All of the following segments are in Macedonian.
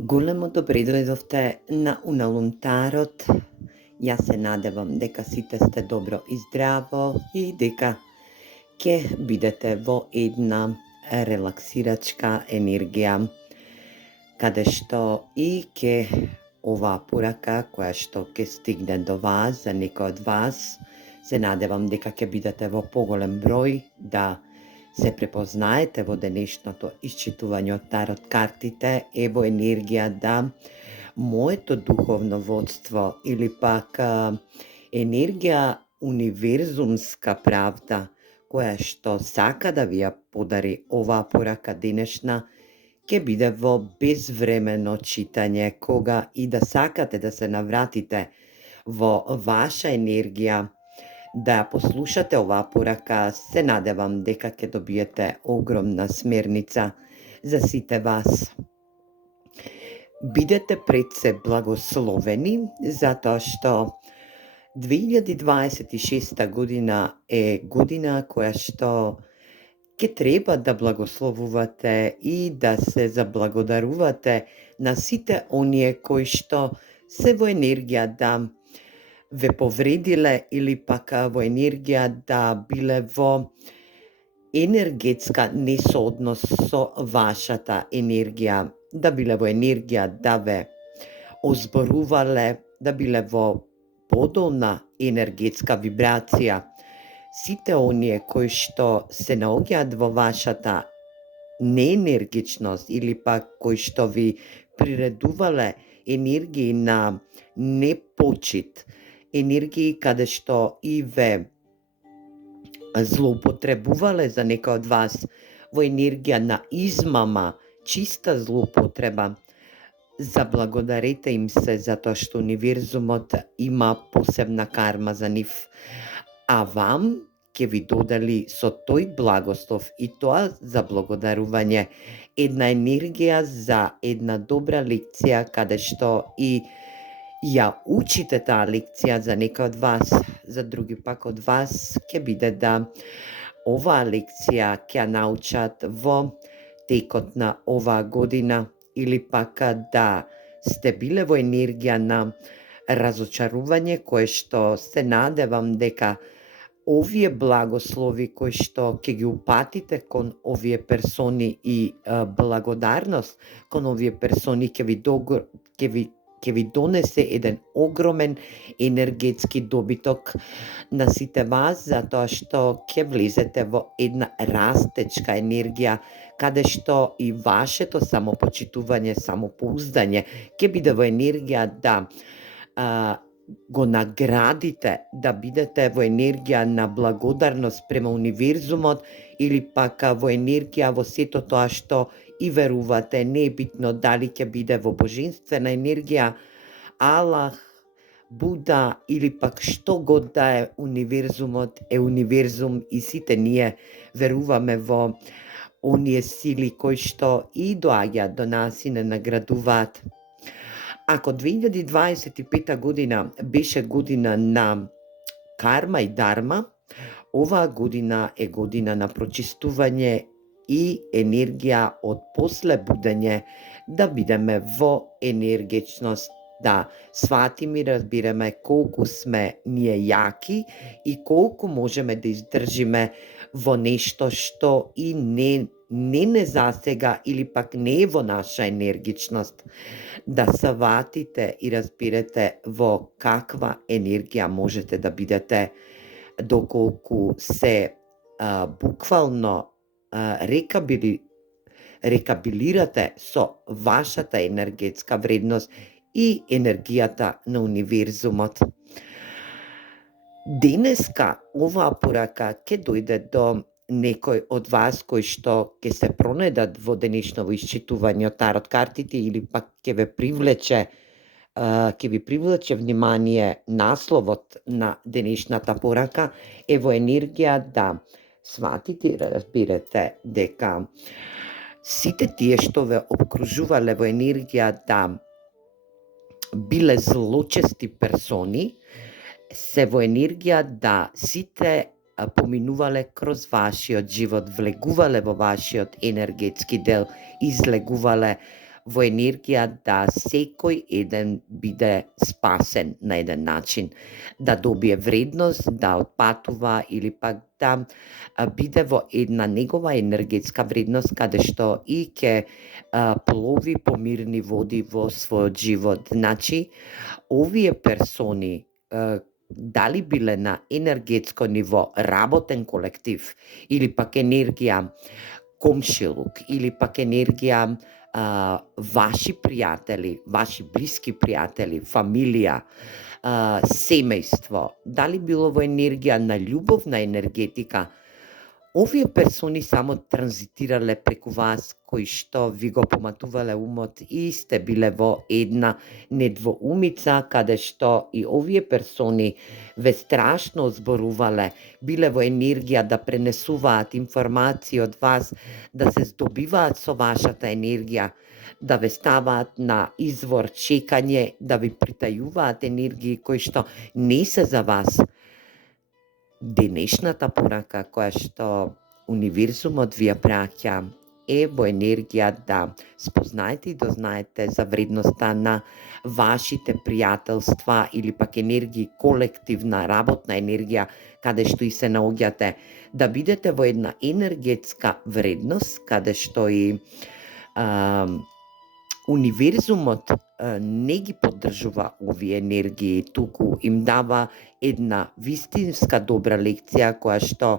Големо добре дојдовте на Уналунтарот. Јас се надевам дека сите сте добро и здраво и дека ќе бидете во една релаксирачка енергија, каде што и ќе оваа порака која што ќе стигне до вас, за некој од вас, се надевам дека ќе бидете во поголем број да се препознаете во денешното исчитување од тарот картите, во енергија да моето духовно водство или пак енергија универзумска правда која што сака да ви ја подари оваа порака денешна, ќе биде во безвремено читање, кога и да сакате да се навратите во ваша енергија, да послушате оваа порака, се надевам дека ќе добиете огромна смерница за сите вас. Бидете пред се благословени, затоа што 2026 година е година која што ќе треба да благословувате и да се заблагодарувате на сите оние кои што се во енергија да ве повредиле или пак во енергија да биле во енергетска несоодност со вашата енергија, да биле во енергија да ве озборувале, да биле во подолна енергетска вибрација. Сите оние кои што се наоѓаат во вашата неенергичност или пак кои што ви приредувале енергии на непочит, енергии каде што и ве злоупотребувале за некој од вас, во енергија на измама, чиста злоупотреба, заблагодарете им се затоа што универзумот има посебна карма за нив. А вам ќе ви додели со тој благослов и тоа заблагодарување една енергија за една добра лекција, каде што и ја учите таа лекција за некој од вас, за други пак од вас ќе биде да оваа лекција ќе ја научат во текот на оваа година или пак да сте биле во енергија на разочарување, кое што се надевам дека овие благослови кои што ќе ги упатите кон овие персони и благодарност кон овие персони ќе ви донесе еден огромен енергетски добиток на сите вас, затоа што ќе влезете во една растечка енергија, каде што и вашето самопочитување, самопоуздање ќе биде во енергија да го наградите, да бидете во енергија на благодарност према универзумот или пак во енергија во сето тоа што и верувате, не е битно дали ќе биде во божествена енергија, Аллах, Буда или пак што год да е универзумот, е универзум и сите ние веруваме во оние сили кои што и доаѓаат до нас и не наградуваат. Ако 2025 година беше година на карма и дарма, оваа година е година на прочистување и енергија од после будење, да бидеме во енергичност, да сватиме и разбираме колку сме ние јаки и колку можеме да издржиме во нешто што и не засега или пак не е во наша енергичност, да сватите и разберете во каква енергија можете да бидете, доколку се буквално рекабилирате со вашата енергетска вредност и енергијата на универзумот. Денеска оваа порака ќе дојде до некој од вас кои што ќе се пронедат во денешново исчитување од тарот картите или пак ќе ви привлече внимание насловот на денешната порака, е во енергија да сватите и разберете дека сите тие што ве обкружувале во енергија да биле злочести персони, се во енергија да сите поминувале кроз вашиот живот, влегувале во вашиот енергетски дел, излегувале во енергија да секој еден биде спасен на еден начин, да добие вредност, да отпатува или пак да биде во една негова енергетска вредност каде што и ќе плови по мирни води во својот живот. Значи, овие персони дали биле на енергетско ниво работен колектив или пак енергија комшилук или пак енергија ваши пријатели, ваши блиски пријатели, фамилија, семејство, дали било во енергија на љубовна енергетика, овие персони само транзитирале преку вас, кои што ви го поматувале умот и сте биле во една недвоумица, каде што и овие персони ве страшно озборувале, биле во енергија да пренесуваат информации од вас, да се здобиваат со вашата енергија, да ве ставаат на извор чекање, да ви притајуваат енергии кои што не се за вас. Денешната порака која што универзумот ви ја праќа е во енергија да спознаете и дознаете за вредноста на вашите пријателства или пак енергии колективна работна енергија каде што и се наоѓате, да бидете во една енергетска вредност каде што и универзумот не ги поддржува овие енергии, туку им дава една вистинска добра лекција која што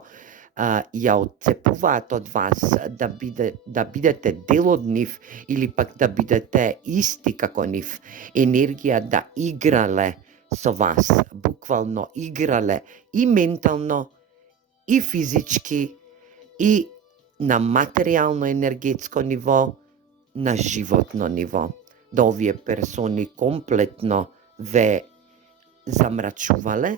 ја отцепуваат од вас да бидете дел од нив или пак да бидете исти како нив. Енергија да играле со вас, буквално играле и ментално, и физички, и на материјално енергетско ниво, на животно ниво. Да овие персони комплетно ве замрачувале,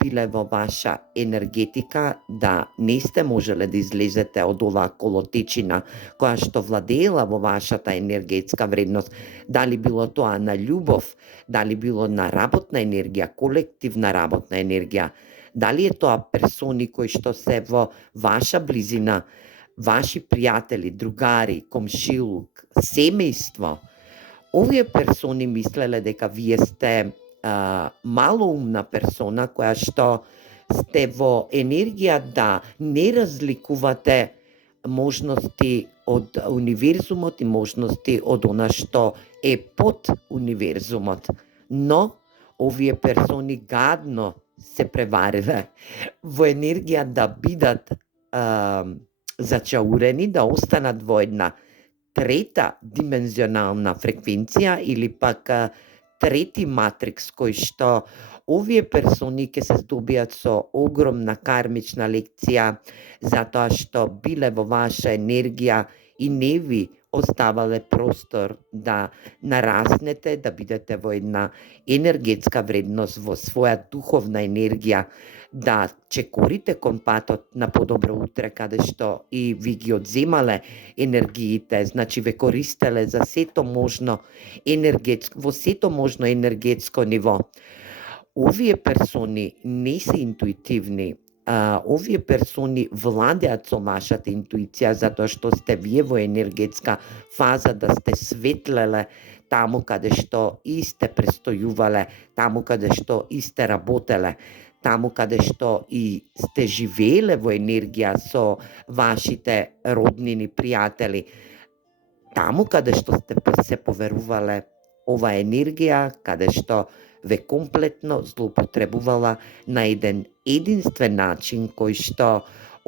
биле во ваша енергетика, да не сте можеле да излезете од оваа колотечина која што владеела во вашата енергетска вредност, дали било тоа на љубов, дали било на работна енергија, колективна работна енергија, дали е тоа персони кои што се во ваша близина, ваши пријатели, другари, комшилук, семејство. Овие персони мислеле дека вие сте малоумна персона која што сте во енергија да не разликувате можности од универзумот и можности од она што е под универзумот. Но овие персони гадно се превариле во енергија да бидат зачаурени, да останат во една трета димензионална фреквенција или пак трети матрикс кој што овие персони ќе се здобиат со огромна кармична лекција затоа што биле во ваша енергија и не ви оставале простор да нараснете, да бидете во една енергетска вредност, во своја духовна енергија, да чекорите кон патот на подобро утре, каде што и ви ги одземале енергиите, значи ве користеле за сето можно енергетско, во сето можно енергетско ниво. Овие персони не се интуитивни, овие персони владеат со вашата интуиција затоа што сте вие во енергетска фаза да сте светлеле таму каде што и сте престојувале, таму каде што и сте работеле, таму каде што и сте живееле во енергија со вашите роднини, пријатели, таму каде што сте се поверувале ова енергија, каде што ве комплетно злоупотребувала на еден единствен начин кој што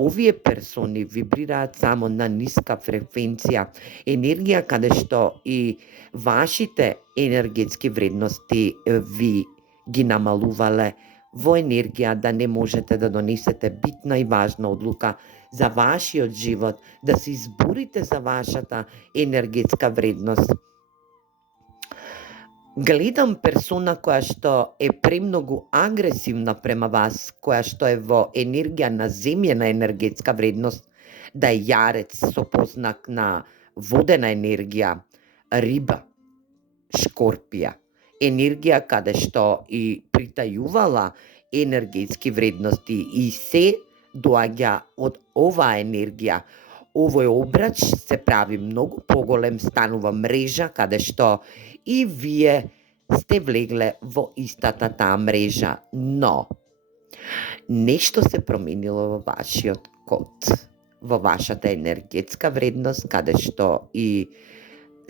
овие персони вибрираат само на ниска фреквенција, енергија каде што и вашите енергетски вредности ви ги намалувале во енергија да не можете да донесете битна и важна одлука за вашиот живот, да се изборите за вашата енергетска вредност. Гледам персона која што е премногу агресивна према вас, која што е во енергија на земјена енергетска вредност, да е јарец со познак на водена енергија, риба, шкорпија, енергија каде што и притајувала енергетски вредности и се доаѓа од оваа енергија. овој обрач се прави многу поголем, станува мрежа каде што и вие сте влегле во истата таа мрежа, но нешто се променило во вашиот код, во вашата енергетска вредност, каде што и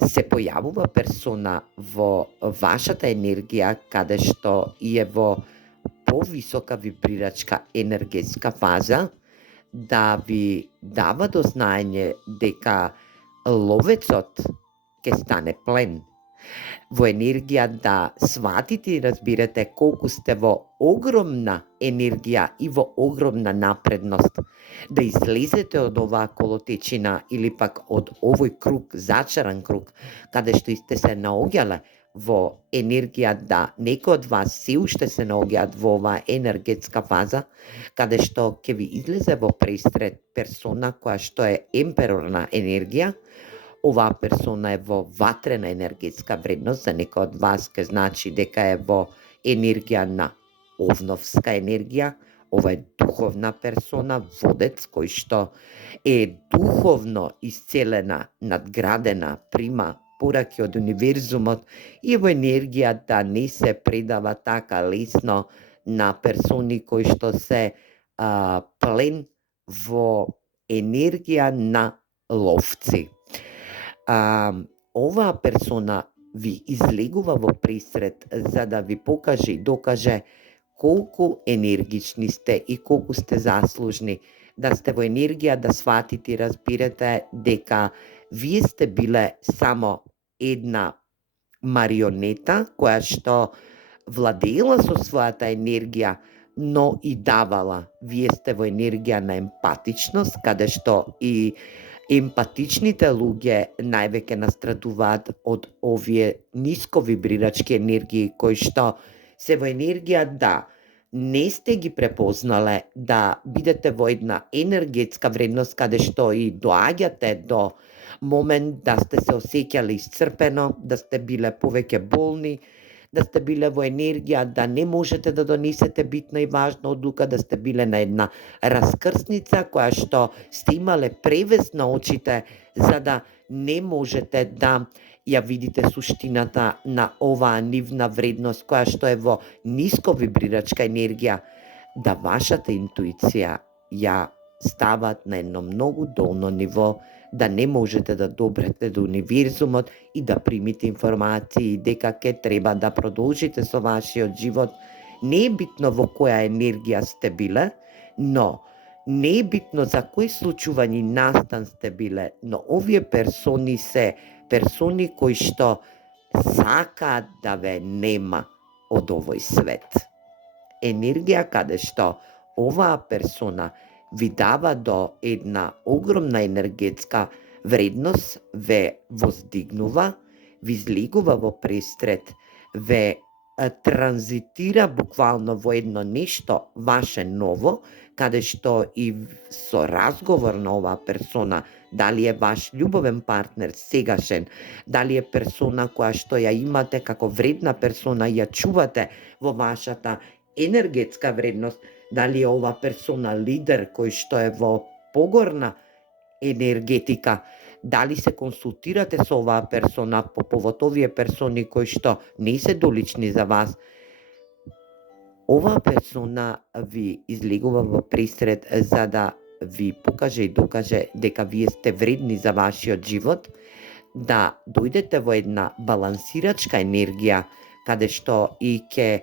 се појавува персона во вашата енергија, каде што и е во повисока вибрирачка енергетска фаза, да ви дава до знаење дека ловецот ќе стане плен. Во енергија да сватите и разбирате колку сте во огромна енергија и во огромна напредност, да излезете од оваа колотечина или пак од овој круг, зачаран круг, каде што сте се наоѓале во енергија, да некои од вас се уште се наоѓаат во оваа енергетска фаза, каде што ќе ви излезе во престрет персона која што е емперор на енергија. Оваа персона е во ватрена енергетска вредност, за некој од вас ке значи дека е во енергија на овновска енергија. Ова е духовна персона, водец, кој што е духовно исцелена, надградена, прима пораки од универзумот и во енергија да не се предава така лесно на персони кои што се плен во енергија на ловци. Оваа персона ви излегува во пресрет за да ви покаже и докаже колку енергични сте и колку сте заслужни, да сте во енергија да сватите и разбирате дека вие сте биле само една марионета која што владеела со својата енергија, но и давала. Вие сте во енергија на емпатичност, каде што и емпатичните луѓе највеќе настрадуваат од овие нисковибрирачки енергии кои што се во енергија да не сте ги препознале, да бидете во една енергетска вредност каде што и доаѓате до момент да сте се осеќале исцрпено, да сте биле повеќе болни, да сте биле во енергија да не можете да донесете битна и важна одлука, да сте биле на една раскрсница која што сте имале превес на очите за да не можете да ја видите суштината на оваа нивна вредност која што е во нисковибрирачка енергија, да вашата интуиција ја стават на едно многу долно ниво, да не можете да добрете до универзумот и да примите информации дека ќе треба да продолжите со вашиот живот. Не е битно во која енергија сте биле, но не е битно за кои случувања и настан сте биле, но овие персони се персони кои што сакаат да ве нема од овој свет. Енергија каде што оваа персона ви дава до една огромна енергетска вредност, ве воздигнува, ви излегува во престрет, ве транзитира буквално во едно нешто ваше ново, каде што и со разговор на оваа персона, дали е ваш љубовен партнер сегашен, дали е персона која што ја имате како вредна персона и ја чувате во вашата енергетска вредност, дали е ова персона лидер кој што е во погорна енергетика, дали се консултирате со оваа персона по повод овие персони кои што не се долични за вас. Оваа персона ви излегува во пресрет за да ви покаже и докаже дека вие сте вредни за вашиот живот, да дојдете во една балансирачка енергија, каде што и ќе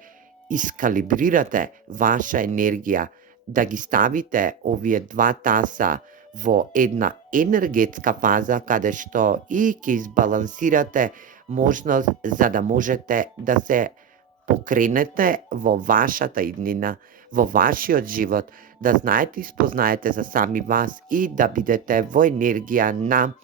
искалибрирате ваша енергија, да ги ставите овие два таса во една енергетска фаза, каде што и ќе избалансирате можност за да можете да се покренете во вашата иднина, во вашиот живот, да знаете и спознаете за сами вас и да бидете во енергија на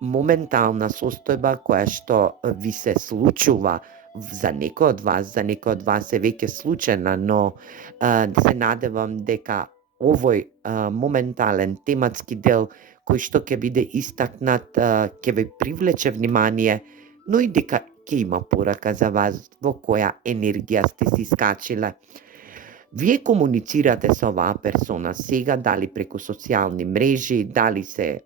моментална состојба која што ви се случува за некој од вас е веќе случена, но се надевам дека овој моментален тематски дел кој што ќе биде истакнат ќе ви привлече внимание, но и дека ќе има порака за вас во која енергија сте си искачиле. Вие комуницирате со оваа персона сега, дали преку социјални мрежи, дали се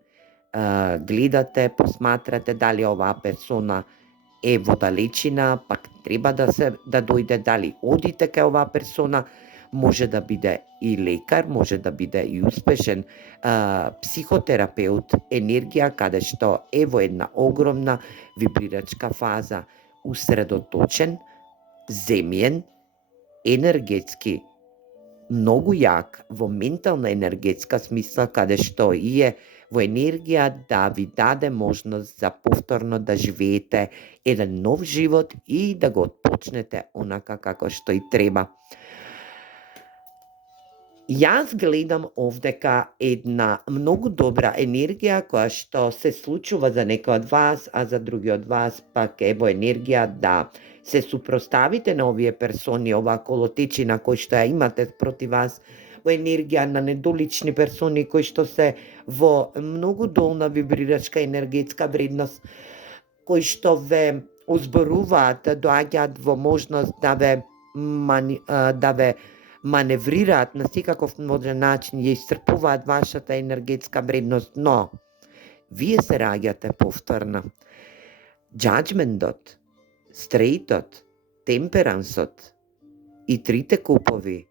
гледате, посматрате дали оваа персона е во далечина, пак треба да дојде, дали одите кај оваа персона, може да биде и лекар, може да биде и успешен психотерапеут, енергија каде што е во една огромна вибрирачка фаза, усредоточен, земјен, енергетски, многу јак, во ментална енергетска смисла, каде што и е во енергија да ви даде можност за повторно да живеете еден нов живот и да го отпочнете онака како што и треба. Јас гледам овдека една многу добра енергија која што се случува за некој од вас, а за други од вас пак е во енергија да се супроставите на овие персони, оваа колотечина кој што ја имате против вас, во енергија на недолични персони кои што се во многу долна вибрирачка енергетска вредност, кои што ве озборуваат, доаѓаат во можност да ве маневрираат на секаков можен начин, ја исцрпуваат вашата енергетска вредност, но вие се раѓате повторно. Джаджментот, стрејтот, темперансот и трите купови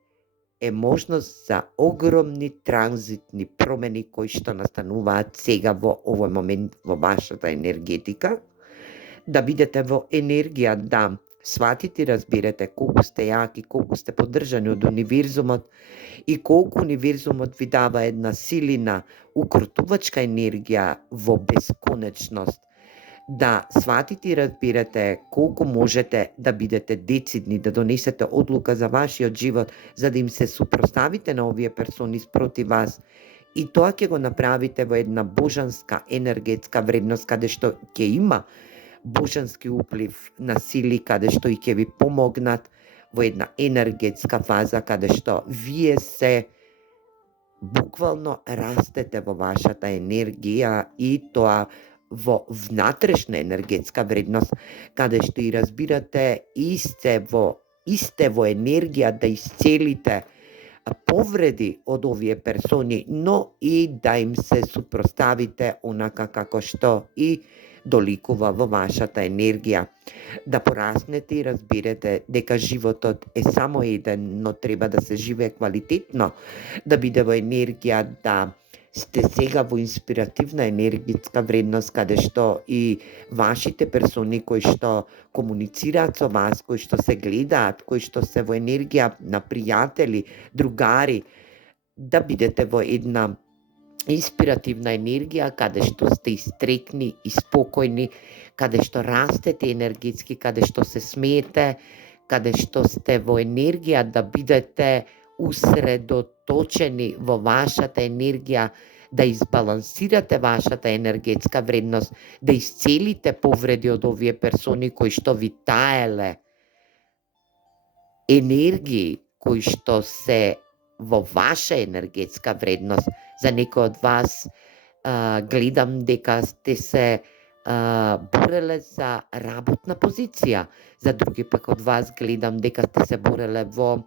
е можност за огромни транзитни промени кои што настануваат сега во овој момент во вашата енергетика, да бидете во енергија да сватите и разберете колку сте јаки, колку сте поддржани од универзумот и колку универзумот ви дава една силина, укрутувачка енергија во бесконечност. Да сватите и разберете колку можете да бидете децидни, да донесете одлука за вашиот живот, за да им се супроставите на овие персони спротив вас. И тоа ќе го направите во една божанска енергетска вредност, каде што ќе има божански уплив на сили, каде што и ќе ви помогнат во една енергетска фаза, каде што вие се буквално растете во вашата енергија и тоа во внатрешна енергетска вредност, каде што и разбирате и сте во енергија да исцелите повреди од овие персони, но и да им се супроставите онака како што и доликува во вашата енергија. Да пораснете и разберете дека животот е само еден, но треба да се живее квалитетно, да биде во енергија да сте сега во инспиративна енергетска вредност, каде што и вашите персони кои што комуницираат со вас, кои што се гледаат, кои што се во енергија на пријатели, другари, да бидете во една инспиративна енергија, каде што сте истрекни и спокојни, каде што растете енергетски, каде што се смеете, каде што сте во енергија да бидете усредоточени во вашата енергија, да избалансирате вашата енергетска вредност, да исцелите повреди од овие персони кои што ви таеле енергии кои што се во ваша енергетска вредност. За некој од вас гледам дека сте се бореле за работна позиција, за други пак од вас гледам дека сте се бореле во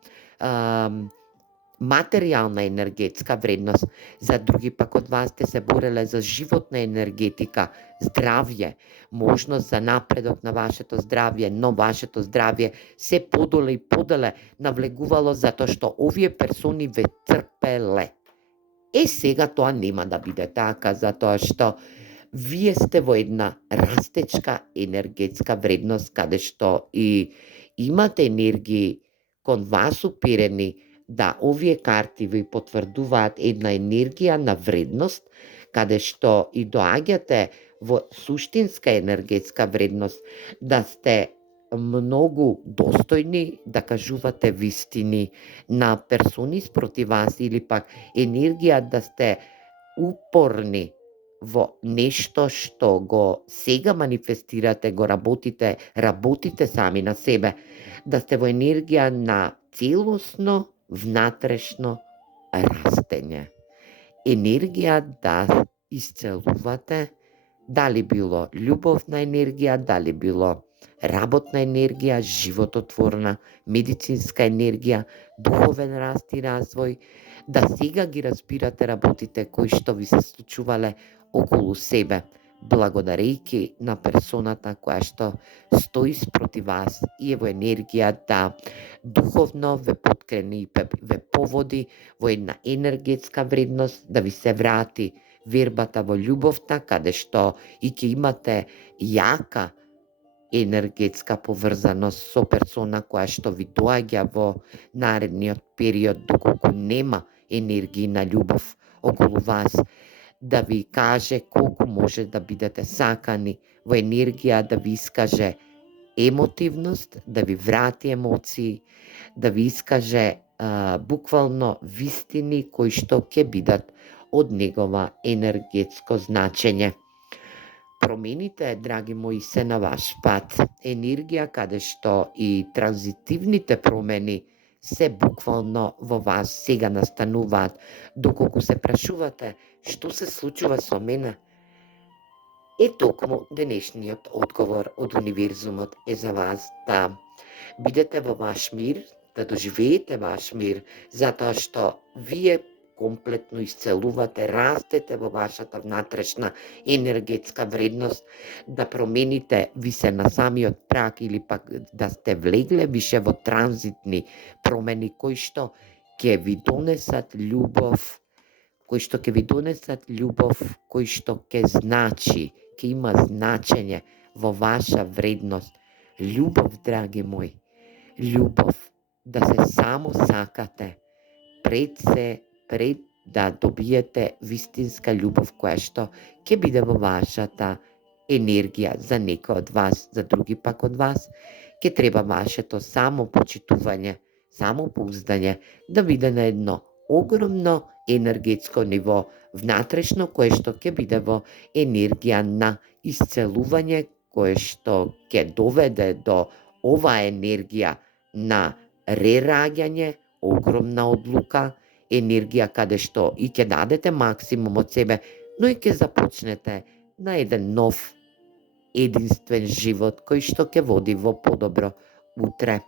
материјална енергетска вредност, за други пак од вас сте се бореле за животна енергетика, здравје, можност за напредок на вашето здравје, но вашето здравје се подоле и поделе навлегувало затоа што овие персони ве трпеле. Сега тоа нема да биде така, затоа што вие сте во една растечка енергетска вредност, каде што и имате енергии кон вас уперени, да овие карти ви потврдуваат една енергија на вредност, каде што и доаѓате во суштинска енергетска вредност, да сте многу достојни да кажувате вистини на персони спротив вас, или пак енергија да сте упорни во нешто што го сега манифестирате, го работите сами на себе, да сте во енергија на целосно внатрешно растење. Енергија да исцелувате, дали било љубовна енергија, дали било работна енергија, живототворна, медицинска енергија, духовен раст и развој, да сега ги разбирате работите кои што ви се случувале околу себе, благодарејќи на персоната која што стои спроти вас и е во енергија да духовно ве поткрени и ве поводи во една енергетска вредност, да ви се врати вербата во љубовта, каде што и ќе имате јака енергетска поврзаност со персона која што ви доаѓа во наредниот период, доколку нема енергија на љубов околу вас, да ви каже колку може да бидете сакани, во енергија да ви искаже емотивност, да ви врати емоции, да ви искаже буквално вистини кои што ќе бидат од негова енергетско значење. Промените, драги мои, се на ваш пат. Енергија каде што и транзитивните промени се буквално во вас сега настануваат. Доколку се прашувате што се случува со мене, е токму денешниот одговор од универзумот е за вас, да бидете во ваш мир, да доживеете ваш мир, затоа што вие комплетно исцелувате, растете во вашата внатрешна енергетска вредност, да промените ви се на самиот прак или пак да сте влегле више во транзитни промени кои што ќе ви донесат љубов, кои што ќе значи, ќе има значење во ваша вредност. Љубов, драги мои, љубов, да се само сакате, пред да добиете вистинска љубов која што ќе биде во вашата енергија за некој од вас, за други пак од вас, ќе треба вашето само почитување, само поуздање да биде на едно огромно енергетско ниво внатрешно, кое што ќе биде во енергија на исцелување, кое што ќе доведе до оваа енергија на рераѓање, огромна одлука, енергија каде што и ќе дадете максимум од себе, но и ќе започнете на еден нов, единствен живот кој што ќе води во подобро утре.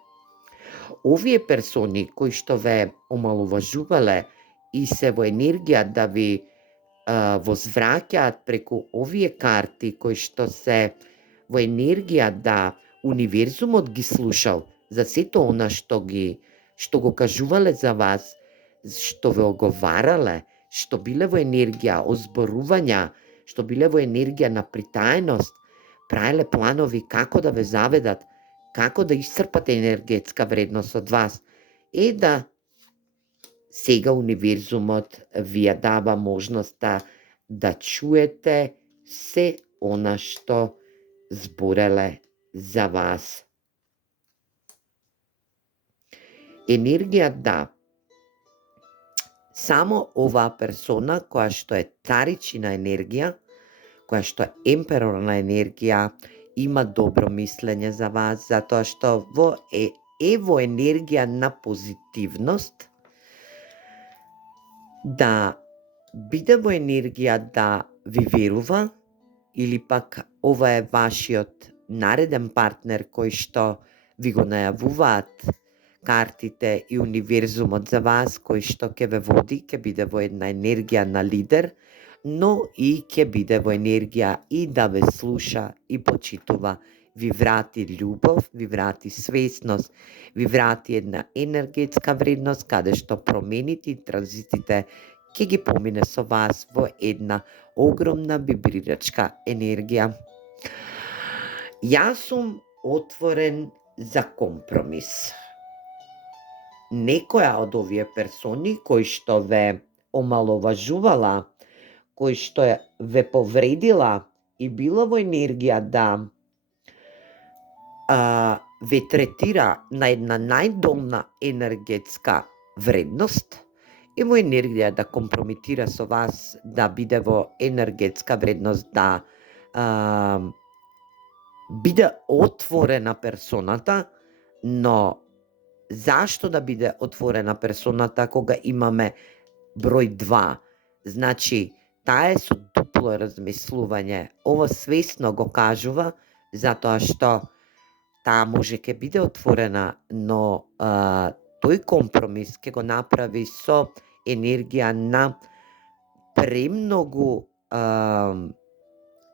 Овие персони кои што ве омаловажувале и се во енергија да ви возвраќаат преку овие карти кои што се во енергија да универзумот ги слушал за сето она што го кажувале за вас, што ве оговарале, што биле во енергија озборувања, што биле во енергија на притаеност, правеле планови како да ве заведат, како да исцрпат енергетска вредност од вас, е да сега универзумот ви ја дава можноста да чуете се она што збореле за вас. Енергија да само оваа персона која што е царичина енергија, која што е емперорна енергија, има добро мислење за вас, затоа што во енергија на позитивност, да биде во енергија да ви верува, или пак ова е вашиот нареден партнер кој што ви го најавуваат картите и универзумот за вас, кој што ќе ве води, ќе биде во една енергија на лидер, но и ќе биде во енергија и да ве слуша и почитува. Ви врати љубов, ви врати свесност, ви врати една енергетска вредност каде што промените и транзитите ќе ги помине со вас во една огромна вибрирачка енергија. Јас сум отворен за компромис. Некоја од овие персони кои што ве омаловажувала, кои што ве повредила и била во енергија да ве третира на една најдолна енергетска вредност и во енергија да компрометира со вас, да биде во енергетска вредност, да биде отворена персоната, но зашто да биде отворена персоната кога имаме број 2? Значи, таа е со дупло размислување. Ова свесно го кажува, затоа што таа може ќе биде отворена, но тој компромис ќе го направи со енергија на премногу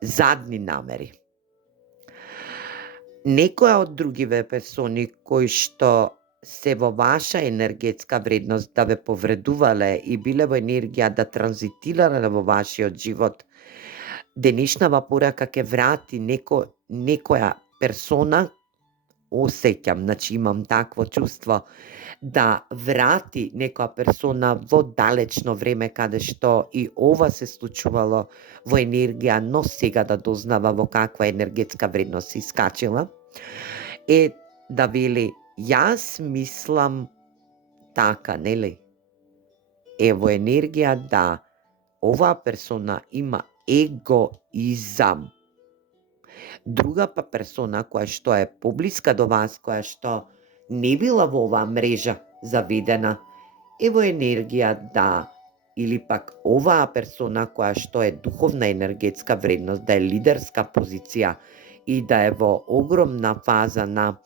задни намери. Некоја од другиве персони кои што се во ваша енергетска вредност да ве повредувале и биле во енергија да транзитирале во вашиот живот, денешнава порака ќе врати некоја персона, осеќам, значи имам такво чувство, да врати некоја персона во далечно време каде што и ова се случувало во енергија, но сега да дознава во каква енергетска вредност се искачила, да вели, јас мислам така, нели? Во енергија да оваа персона има егоизам. Друга персона која што е поблиска до вас, која што не била во оваа мрежа заведена, во енергија да, или пак оваа персона која што е духовна енергетска вредност, да е лидерска позиција и да е во огромна фаза на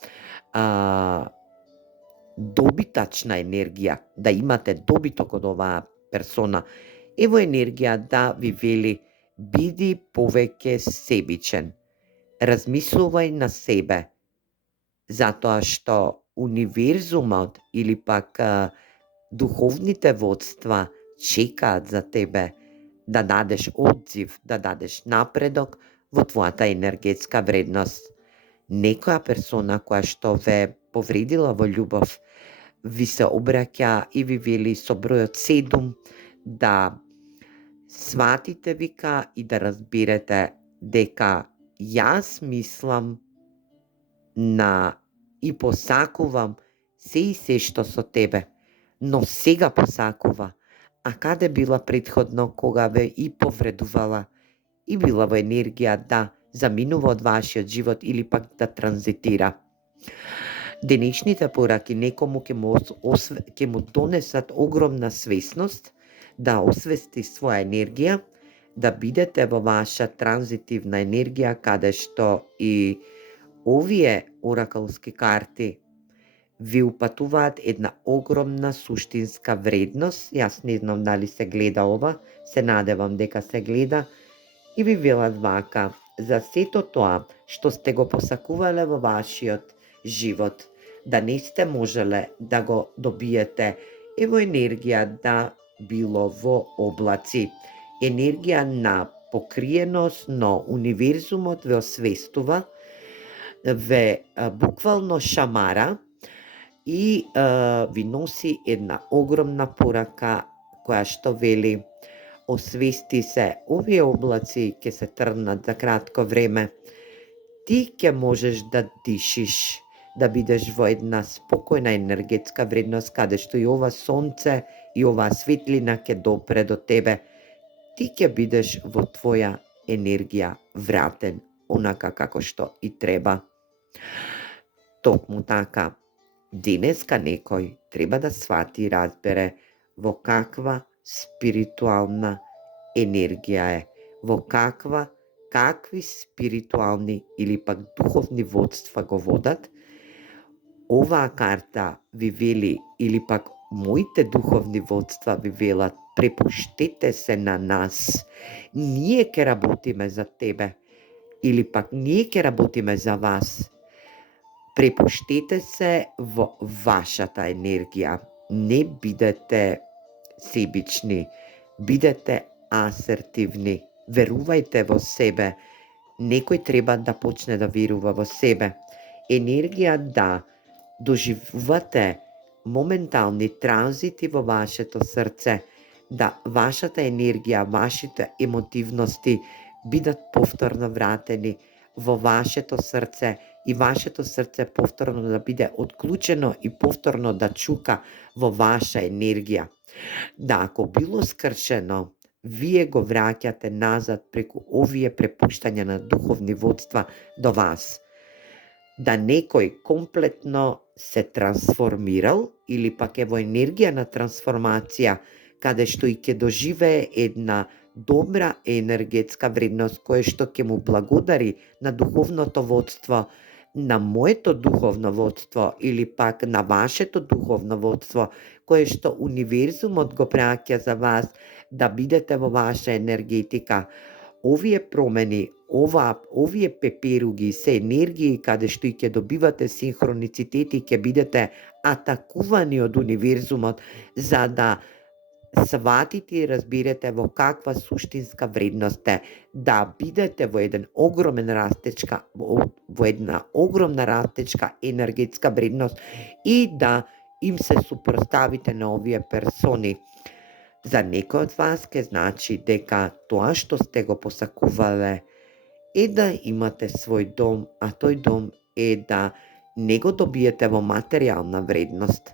добитачна енергија, да имате добиток од оваа персона, во енергија да ви вели, биди повеќе себичен, размислувај на себе, затоа што универзумот или пак духовните водства чекаат за тебе да дадеш одзив, да дадеш напредок во твојата енергетска вредност. Некоја персона која што ве повредила во љубов, ви се обраќа и ви вели со бројот 7 да сватите, вика, и да разберете дека јас мислам на и посакувам се и се што со тебе, но сега посакува, а каде била претходно кога ве и повредувала и била во енергија да заминува од вашиот живот или пак да транзитира. Денешните пораки некому ќе му донесат огромна свесност, да освести своја енергија, да бидете во ваша транзитивна енергија, каде што и овие оракалски карти ви упатуваат една огромна суштинска вредност. Јас не знам дали се гледа ова, се надевам дека се гледа, и ви велат вака, за сето тоа што сте го посакувале во вашиот живот, да не сте можеле да го добиете, во енергија да било во облаци, енергија на покриеност, но универзумот ве освестува, ве буквално шамара и ви носи една огромна порака која што вели, освести се, овие облаци ќе се тргнат за кратко време, ти ќе можеш да дишиш, да бидеш во една спокојна енергетска вредност, каде што и ова сонце и оваа светлина ќе допре до тебе, ти ќе бидеш во твоја енергија вратен, онака како што и треба. Токму така, денеска некој треба да свати и разбере во каква спиритуална енергија е, во какви спиритуални или пак духовни водства го водат. Оваа карта ви вели, или пак моите духовни водства ви велат, препуштете се на нас, ние ќе работиме за тебе, или пак ние ќе работиме за вас. Препуштете се во вашата енергија, не бидете себични, бидете асертивни, верувајте во себе, некој треба да почне да верува во себе. Енергија да доживувате моментални транзити во вашето срце, да вашата енергија, вашите емотивности бидат повторно вратени во вашето срце и вашето срце повторно да биде отклучено и повторно да чука во ваша енергија. Да, ако било скршено, вие го враќате назад преку овие препуштања на духовни водства до вас. Да некој комплетно се трансформирал или пак е во енергија на трансформација, каде што и ќе доживее една добра енергетска вредност, која што ќе му благодари на духовното водство на моето духовно водство или пак на вашето духовно водство, кое што универзумот го праќа за вас да бидете во ваша енергетика. Овие промени, овие пеперуги се енергии каде што и ќе добивате синхроницитети, ќе бидете атакувани од универзумот за да сватите и разберете во каква суштинска вредност е, да бидете во една огромна растечка енергетска вредност и да им се супроставите на овие персони. За некој од вас ке значи дека тоа што сте го посакувале е да имате свој дом, а тој дом е да не го добиете во материјална вредност,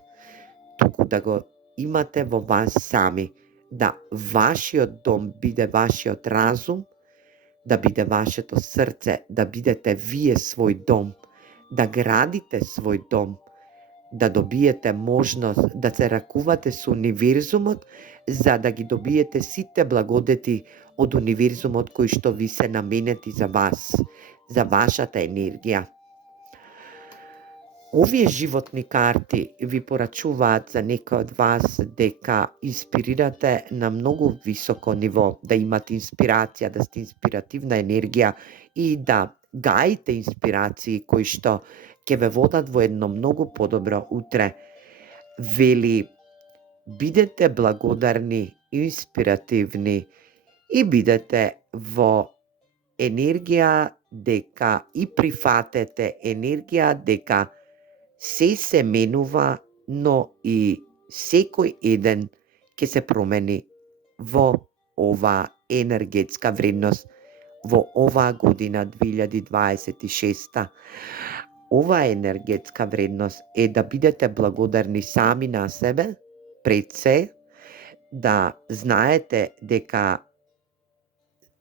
туку да го имате во вас сами, да вашиот дом биде вашиот разум, да биде вашето срце, да бидете вие свој дом, да градите свој дом, да добиете можност да се ракувате со универзумот, за да ги добиете сите благодети од универзумот кои што ви се наменети за вас, за вашата енергија. Овие животни карти ви порачуваат за некој од вас дека инспирирате на многу високо ниво, да имате инспирација, да сте инспиративна енергија и да гаите инспирации кои што ќе ве водат во едно многу подобро утре. Вели, бидете благодарни, инспиративни и бидете во енергија дека и прифатете енергија дека се менува, но и секој еден ќе се промени во ова енергетска вредност, во оваа година 2026. Ова енергетска вредност е да бидете благодарни сами на себе, пред се, да знаете дека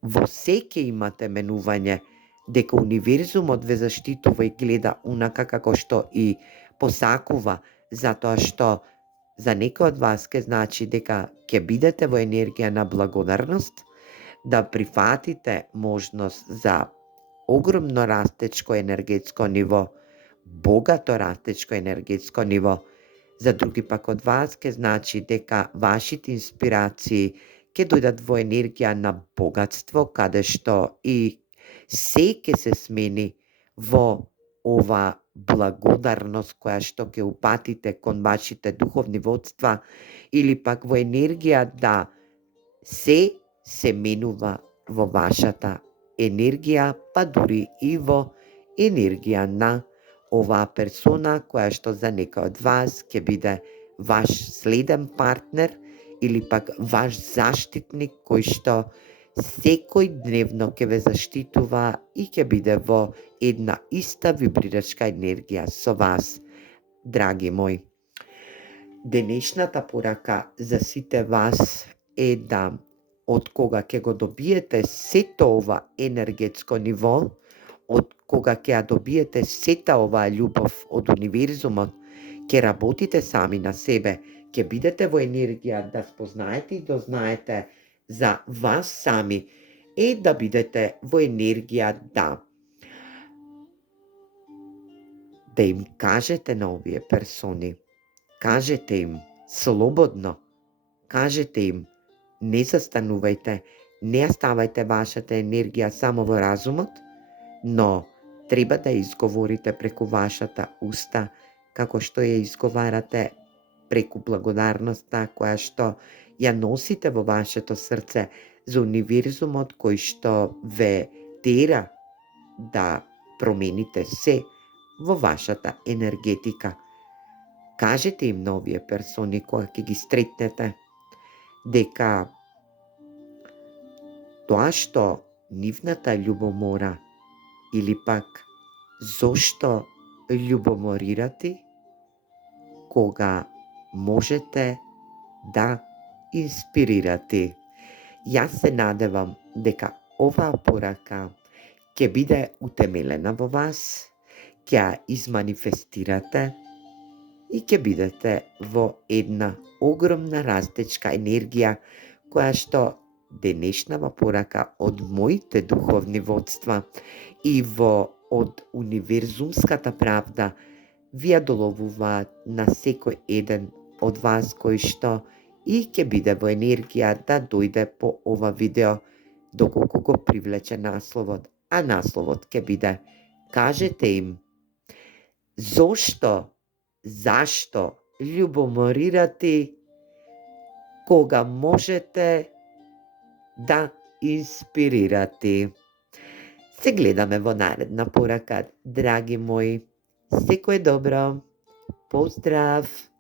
во се ќе имате менување, дека универзумот ве заштитува и гледа унака како што и посакува, затоа што за некој од вас ке значи дека ќе бидете во енергија на благодарност, да прифатите можност за огромно растечко енергетско ниво, богато растечко енергетско ниво. За други пак од вас ке значи дека вашите инспирации ќе дојдат во енергија на богатство, каде што и се ќе се смени во ова благодарност која што ќе упатите кон вашите духовни водства или пак во енергија да се менува во вашата енергија, па дури и во енергија на оваа персона која што за некој од вас ќе биде ваш следен партнер или пак ваш заштитник кој што секој дневно ќе ве заштитува и ќе биде во една иста вибрирачка енергија со вас. Драги мои, денешната порака за сите вас е да од кога ќе го добиете сето ова енергетско ниво, од кога ќе ја добиете сета оваа љубов од универзумот, ќе работите сами на себе, ќе бидете во енергија да спознаете и дознаете за вас сами, е да бидете во енергија да им кажете на овие персони, кажете им слободно, кажете им не застанувајте, не ја ставајте вашата енергија само во разумот, но треба да изговорите преку вашата уста, како што ја изговарате преку благодарноста која што ја носите во вашето срце за универзумот кој што ве тера да промените се во вашата енергетика. Кажете им на овие персони кога ќе ги сретнете дека тоа што нивната љубомора или пак зошто љубоморирате, кога можете да инспирирате. Јас се надевам дека оваа порака ќе биде утемелена во вас, ќе ја изманифестирате и ќе бидете во една огромна растечка енергија која што денешнава порака од моите духовни водства и во од универзумската правда ви ја доловуваат на секој еден од вас кој што и ќе биде во енергија да дојде по ова видео доколку го привлече насловот. А насловот ќе биде: кажете им зашто љубоморирате кога можете да инспирирате. Се гледаме во наредна порака, драги мои. Секое добро. Поздрав!